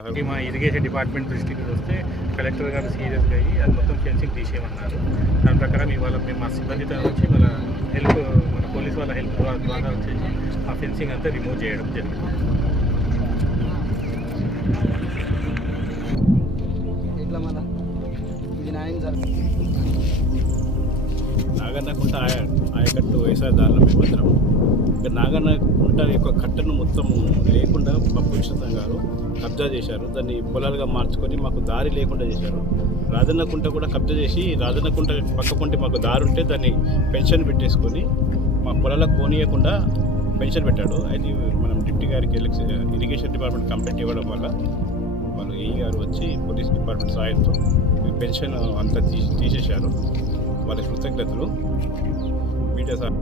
మా irrigation department దృష్టికి వస్తే కలెక్టర్ గారు సీరియస్గా అయ్యి అది మొత్తం ఫెన్సింగ్ తీసేయమన్నారు. దాని ప్రకారం ఇవాళ మేము మా సిబ్బందితో వచ్చి మన పోలీస్ వాళ్ళ హెల్ప్ ద్వారా వచ్చేసి ఆ ఫెన్సింగ్ అంతా రిమూవ్ చేయడం జరిగింది. నాగన్నకుంట ఆయకట్టు వేసారి దానిలో మేమందరం ఇంకా నాగన్నకుంట యొక్క కట్టను మొత్తం లేకుండా పప్పు విశ్వనాథ్ గారు కబ్జా చేశారు. దాన్ని పొలాలుగా మార్చుకొని మాకు దారి లేకుండా చేశారు. రాజన్నకుంట కూడా కబ్జా చేసి రాజన్నకుంట పక్కకుంటే మాకు దారి ఉంటే దాన్ని పెన్షన్ పెట్టేసుకొని మా పొలాలకు పోనీయకుండా పెన్షన్ పెట్టాడు. అయితే మనం డిప్టీ గారికి ఇరిగేషన్ డిపార్ట్మెంట్ కంప్లైంట్ ఇవ్వడం వల్ల వాళ్ళు ఏఈ గారు వచ్చి పోలీస్ డిపార్ట్మెంట్ సాయంతో పెన్షన్ అంతా తీసేశారు. వాళ్ళ కృతజ్ఞతలు. Media sir